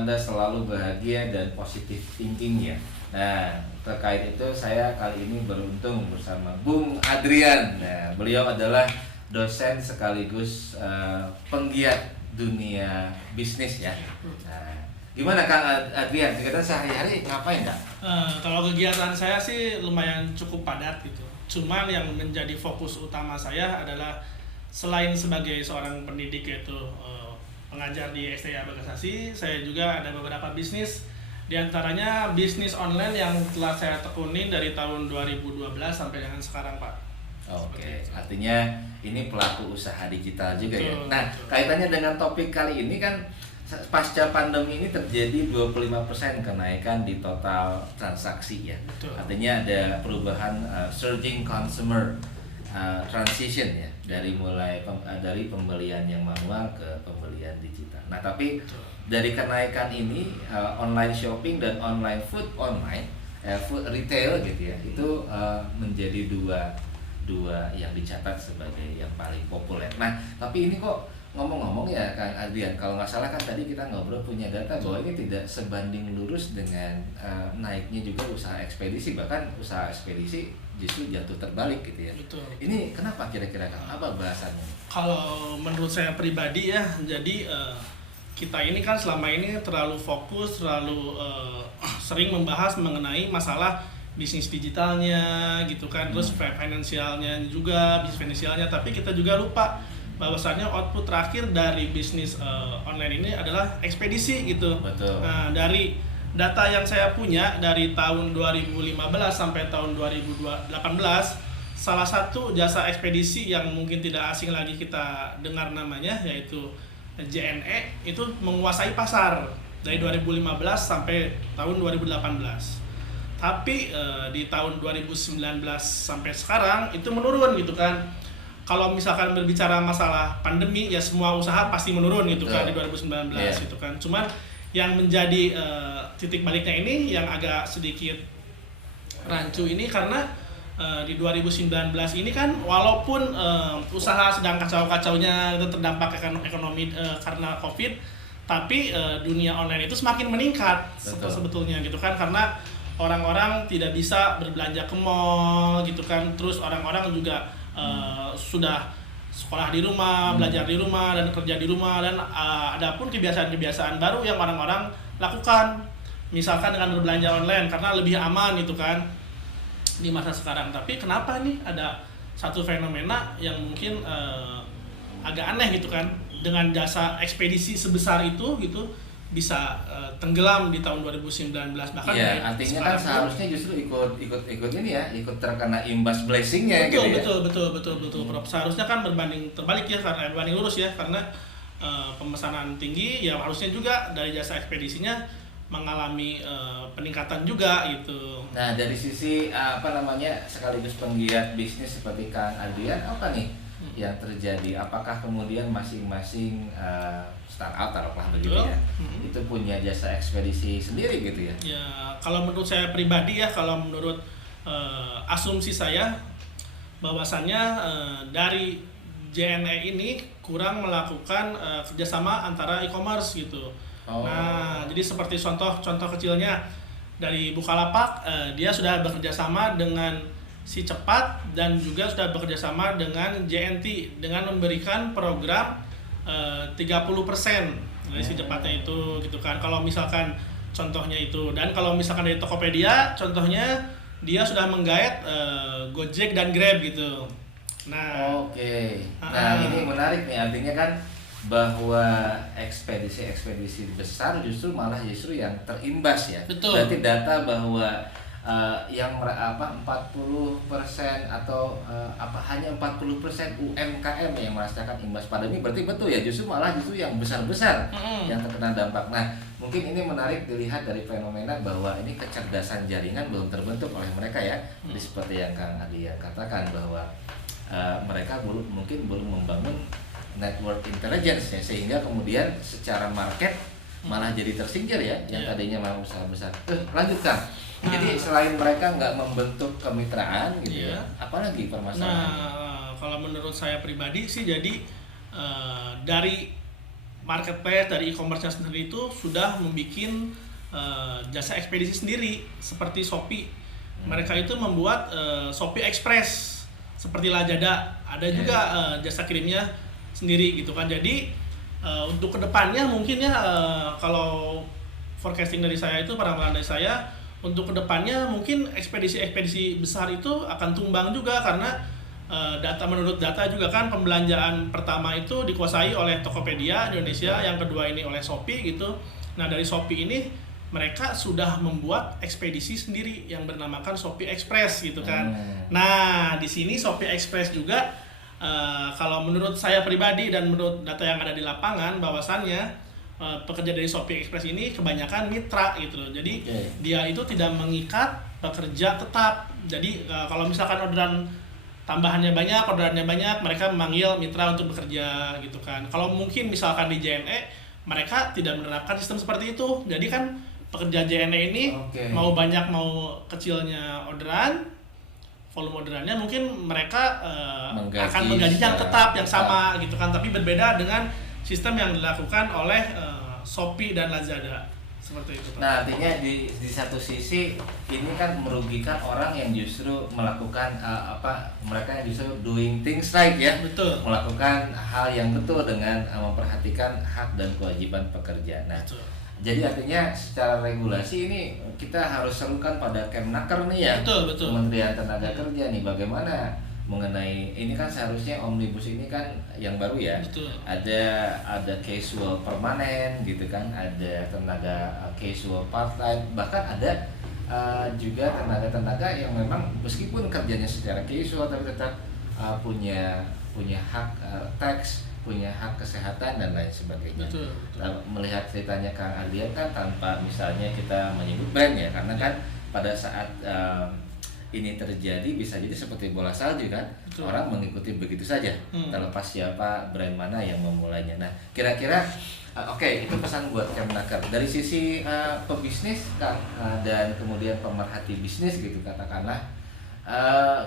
Anda selalu bahagia dan positif thinking ya. Nah, terkait itu saya kali ini beruntung bersama Bung Adrian. Nah, beliau adalah dosen sekaligus penggiat dunia bisnis ya. Nah, gimana Kang Adrian? Kegiatan sehari-hari ngapain Kang? Kalau kegiatan saya sih lumayan cukup padat gitu. Cuman yang menjadi fokus utama saya adalah selain sebagai seorang pendidik yaitu pengajar di STIA Bagastasi, saya juga ada beberapa bisnis. Di antaranya bisnis online yang telah saya tekunin dari tahun 2012 sampai dengan sekarang, Pak. Oke, artinya ini pelaku usaha digital juga ya. Betul, Nah, betul. kaitannya dengan topik kali ini kan pasca pandemi ini terjadi 25% kenaikan di total transaksi ya. Betul. Artinya ada perubahan surging consumer transition ya dari dari pembelian yang manual ke pembelian digital. Nah, tapi Betul. dari kenaikan ini online shopping dan online food retail gitu ya, itu menjadi dua yang dicatat sebagai yang paling populer. Nah, tapi ini kok ngomong-ngomong ya Kang Adrian, kalau nggak salah kan tadi kita ngobrol punya data bahwa ini tidak sebanding lurus dengan naiknya juga usaha ekspedisi, bahkan usaha ekspedisi justru jatuh terbalik gitu ya. Betul. Ini kenapa kira-kira Kang? Apa bahasannya? Kalau menurut saya pribadi ya, jadi kita ini kan selama ini terlalu fokus, terlalu sering membahas mengenai masalah bisnis digitalnya gitu kan, terus finansialnya juga, bisnis finansialnya, tapi kita juga lupa bahwasannya output terakhir dari bisnis online ini adalah ekspedisi gitu. Betul. Nah, dari data yang saya punya dari tahun 2015 sampai tahun 2018, salah satu jasa ekspedisi yang mungkin tidak asing lagi kita dengar namanya yaitu JNE itu menguasai pasar dari 2015 sampai tahun 2018. Tapi di tahun 2019 sampai sekarang itu menurun gitu kan. Kalau misalkan berbicara masalah pandemi ya semua usaha pasti menurun gitu kan di 2019 gitu kan. Cuman yang menjadi titik baliknya ini yang agak sedikit rancu ini karena di 2019 ini kan walaupun usaha sedang kacau-kacaunya itu terdampak ekonomi karena Covid, tapi dunia online itu semakin meningkat sebetulnya gitu kan, karena orang-orang tidak bisa berbelanja ke mall gitu kan, terus orang-orang juga sudah sekolah di rumah, belajar di rumah, dan kerja di rumah, dan ada pun kebiasaan-kebiasaan baru yang orang-orang lakukan, misalkan dengan berbelanja online karena lebih aman gitu kan di masa sekarang. Tapi kenapa nih ada satu fenomena yang mungkin agak aneh gitu kan, dengan jasa ekspedisi sebesar itu gitu bisa tenggelam di tahun 2019 bahkan ya, artinya kan seharusnya justru ikut ini ya, ikut terkena imbas blessingnya gitu ya. Betul Prof. Seharusnya kan berbanding terbalik ya, karena berbanding lurus ya, karena pemesanan tinggi ya harusnya juga dari jasa ekspedisinya mengalami peningkatan juga gitu. Nah, dari sisi sekaligus penggiat bisnis seperti Kang Adrian, apa nih yang terjadi? Apakah kemudian masing-masing startup taruhlah begitu ya, itu punya jasa ekspedisi sendiri gitu ya? Ya, kalau menurut saya pribadi ya, kalau menurut asumsi saya bahwasannya dari JNE ini kurang melakukan kerjasama antara e-commerce gitu. Nah, jadi seperti contoh kecilnya dari Bukalapak, dia sudah bekerja sama dengan Si Cepat dan juga sudah bekerja sama dengan JNT dengan memberikan program 30% dari Si Cepatnya itu gitu kan. Kalau misalkan contohnya itu, dan kalau misalkan dari Tokopedia contohnya dia sudah menggait Gojek dan Grab gitu. Nah, Nah, ini menarik nih, artinya kan bahwa ekspedisi besar justru yang terimbas ya. Betul. Berarti data bahwa yang 40% atau hanya 40% UMKM yang merasakan imbas pandemi, berarti betul ya, justru yang besar-besar yang terkena dampak. Nah, mungkin ini menarik dilihat dari fenomena bahwa ini kecerdasan jaringan belum terbentuk oleh mereka ya. Jadi seperti yang Kang Adrian katakan bahwa mereka mungkin belum membangun network intelligence ya, sehingga kemudian secara market malah jadi tersingkir ya, yang tadinya malah usaha besar. Lanjutkan. Jadi selain mereka nggak membentuk kemitraan gitu ya, apalagi permasalahan? Nah, kalau menurut saya pribadi sih, jadi dari marketplace dari e-commerce-nya sendiri itu sudah membuat jasa ekspedisi sendiri seperti Shopee. Mereka itu membuat Shopee Express seperti Lazada. Ada juga jasa kirimnya sendiri gitu kan. Jadi untuk kedepannya mungkin ya kalau forecasting dari saya itu, peramalan dari saya, untuk kedepannya mungkin ekspedisi-ekspedisi besar itu akan tumbang juga karena menurut data juga kan pembelanjaan pertama itu dikuasai oleh Tokopedia di Indonesia, yang kedua ini oleh Shopee gitu. Nah dari Shopee ini mereka sudah membuat ekspedisi sendiri yang bernamakan Shopee Express gitu kan. Nah di sini Shopee Express juga kalau menurut saya pribadi dan menurut data yang ada di lapangan bahwasannya pekerja dari Shopee Express ini kebanyakan mitra gitu loh. Jadi dia itu tidak mengikat pekerja tetap. Jadi kalau misalkan orderan tambahannya banyak, orderannya banyak, mereka memanggil mitra untuk bekerja gitu kan. Kalau mungkin misalkan di JNE mereka tidak menerapkan sistem seperti itu. Jadi kan pekerja JNE ini mau banyak mau kecilnya orderan, volume orderannya mungkin mereka akan menggaji yang tetap, yang sama gitu kan. Tapi berbeda dengan sistem yang dilakukan oleh Shopee dan Lazada seperti itu, Pak. Nah artinya di satu sisi ini kan merugikan orang yang justru melakukan mereka yang justru doing things right ya. Betul. Melakukan hal yang betul dengan memperhatikan hak dan kewajiban pekerja. Nah Betul. Jadi artinya secara regulasi ini kita harus serukan pada Kemnaker nih ya. Betul. Kementerian Tenaga Kerja nih bagaimana mengenai ini kan seharusnya omnibus ini kan yang baru ya. Betul. Ada casual permanen gitu kan, ada tenaga casual part time, bahkan ada juga tenaga yang memang meskipun kerjanya secara casual tapi tetap punya hak tax, punya hak kesehatan dan lain sebagainya. Betul. Melihat ceritanya Kang Adrian kan tanpa misalnya kita menyebut brand ya, karena kan pada saat ini terjadi bisa jadi seperti bola salju kan. Betul. Orang mengikuti begitu saja terlepas siapa brand mana yang memulainya. Nah kira-kira itu pesan buat Kemnaker dari sisi pebisnis Kang dan kemudian pemerhati bisnis gitu katakanlah,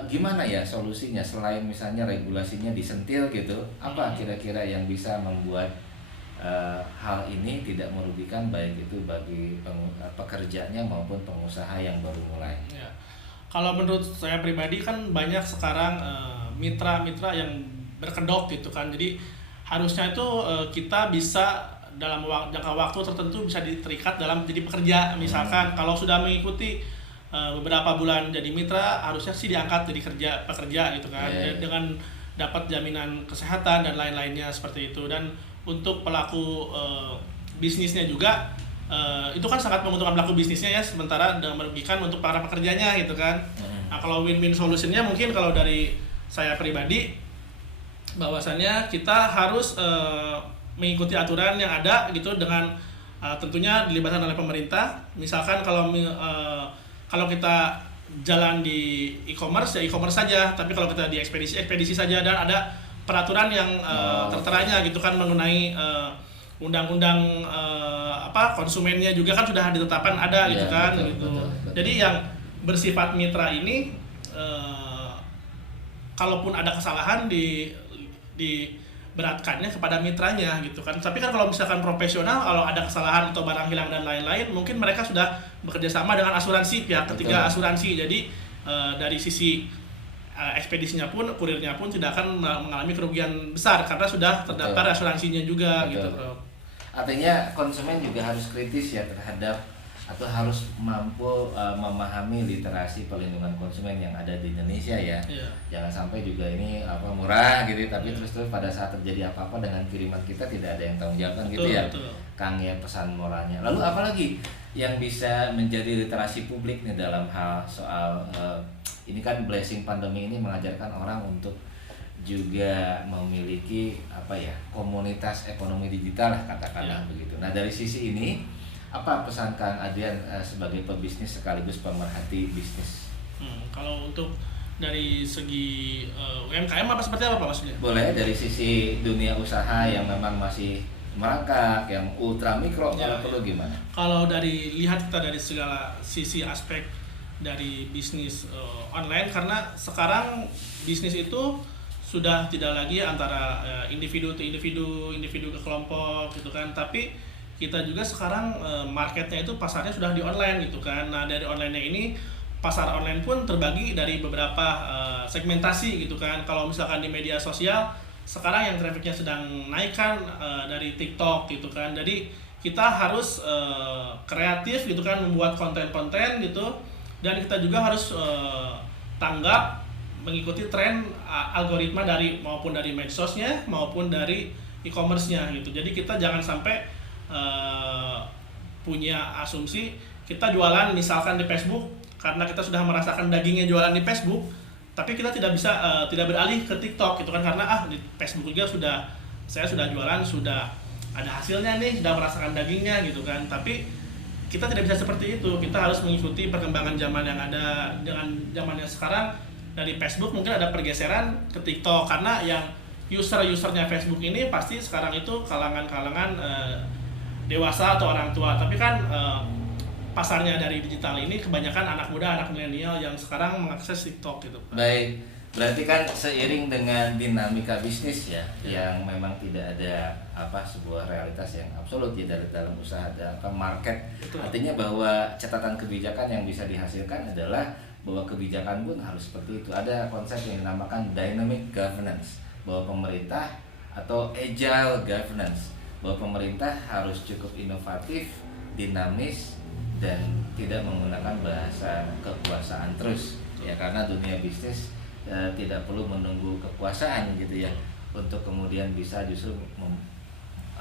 gimana ya solusinya selain misalnya regulasinya disentil gitu, apa kira-kira yang bisa membuat hal ini tidak merugikan baik itu bagi pekerjanya maupun pengusaha yang baru mulai. Ya. Kalau menurut saya pribadi kan banyak sekarang mitra-mitra yang berkedok gitu kan. Jadi harusnya itu kita bisa dalam jangka waktu tertentu bisa terikat dalam jadi pekerja. Misalkan kalau sudah mengikuti beberapa bulan jadi mitra, harusnya sih diangkat jadi pekerja gitu kan. Dengan dapat jaminan kesehatan dan lain-lainnya seperti itu. Dan untuk pelaku bisnisnya juga itu kan sangat menguntungkan pelaku bisnisnya ya, sementara merugikan untuk para pekerjanya gitu kan. Nah kalau win-win solutionnya mungkin kalau dari saya pribadi bahwasannya kita harus mengikuti aturan yang ada gitu, dengan tentunya dilibatkan oleh pemerintah. Misalkan kalau kita jalan di e-commerce ya e-commerce saja, tapi kalau kita di ekspedisi saja, dan ada peraturan yang terteranya gitu kan mengenai undang-undang konsumennya juga kan sudah ditetapkan ada gitu kan. Betul. Jadi yang bersifat mitra ini kalaupun ada kesalahan diberatkannya kepada mitranya gitu kan. Tapi kan kalau misalkan profesional, kalau ada kesalahan atau barang hilang dan lain-lain, mungkin mereka sudah bekerja sama dengan asuransi, pihak ketiga asuransi. Jadi dari sisi ekspedisinya pun, kurirnya pun tidak akan mengalami kerugian besar karena sudah terdaftar asuransinya juga. Betul. Gitu bro. Artinya konsumen juga harus kritis ya terhadap atau harus mampu memahami literasi perlindungan konsumen yang ada di Indonesia ya. Jangan sampai juga ini murah gitu tapi terus pada saat terjadi apa-apa dengan kiriman kita tidak ada yang tanggung jawab gitu ya. Kang ya pesan moralnya. Lalu apalagi yang bisa menjadi literasi publik nih dalam hal soal ini kan blessing pandemi ini mengajarkan orang untuk juga memiliki komunitas ekonomi digital lah katakanlah begitu. Nah dari sisi ini apa pesan Kang Adrian sebagai pebisnis sekaligus pemerhati bisnis? Kalau untuk dari segi UMKM seperti apa Pak maksudnya? Boleh dari sisi dunia usaha yang memang masih merangkak, yang ultra mikro kalau perlu gimana? Kalau lihat kita dari segala sisi aspek dari bisnis online, karena sekarang bisnis itu sudah tidak lagi antara individu ke individu, individu ke kelompok gitu kan, tapi kita juga sekarang marketnya itu pasarnya sudah di online gitu kan. Nah dari online-nya ini, pasar online pun terbagi dari beberapa segmentasi gitu kan. Kalau misalkan di media sosial sekarang yang trafficnya sedang naik kan dari TikTok gitu kan. Jadi kita harus kreatif gitu kan, membuat konten-konten gitu, dan kita juga harus tanggap mengikuti tren algoritma maupun dari medsosnya maupun dari e-commerce-nya gitu. Jadi kita jangan sampai punya asumsi kita jualan misalkan di Facebook karena kita sudah merasakan dagingnya jualan di Facebook, tapi kita tidak bisa tidak beralih ke TikTok gitu kan, karena di Facebook juga saya sudah jualan, sudah ada hasilnya nih, sudah merasakan dagingnya gitu kan. Tapi kita tidak bisa seperti itu, kita harus mengikuti perkembangan zaman yang ada. Dengan zaman yang sekarang, dari Facebook mungkin ada pergeseran ke TikTok, karena yang usernya Facebook ini pasti sekarang itu kalangan-kalangan dewasa atau orang tua, tapi kan pasarnya dari digital ini kebanyakan anak muda, anak milenial yang sekarang mengakses TikTok gitu. Baik, berarti kan seiring dengan dinamika bisnis ya, yang memang tidak ada sebuah realitas yang absolut ya dari dalam usaha dan market. Betul. Artinya bahwa catatan kebijakan yang bisa dihasilkan adalah bahwa kebijakan pun harus seperti itu. Ada konsep yang dinamakan dynamic governance, bahwa pemerintah atau agile governance, bahwa pemerintah harus cukup inovatif, dinamis, dan tidak menggunakan bahasa kekuasaan terus ya, karena dunia bisnis tidak perlu menunggu kekuasaan gitu ya untuk kemudian bisa justru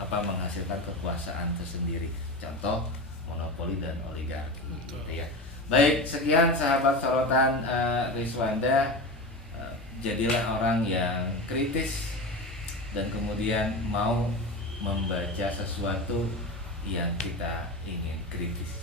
menghasilkan kekuasaan tersendiri, contoh monopoli dan oligarki gitu ya. Baik, sekian sahabat sorotan Rizwanda. Jadilah orang yang kritis dan kemudian mau membaca sesuatu yang kita ingin kritis.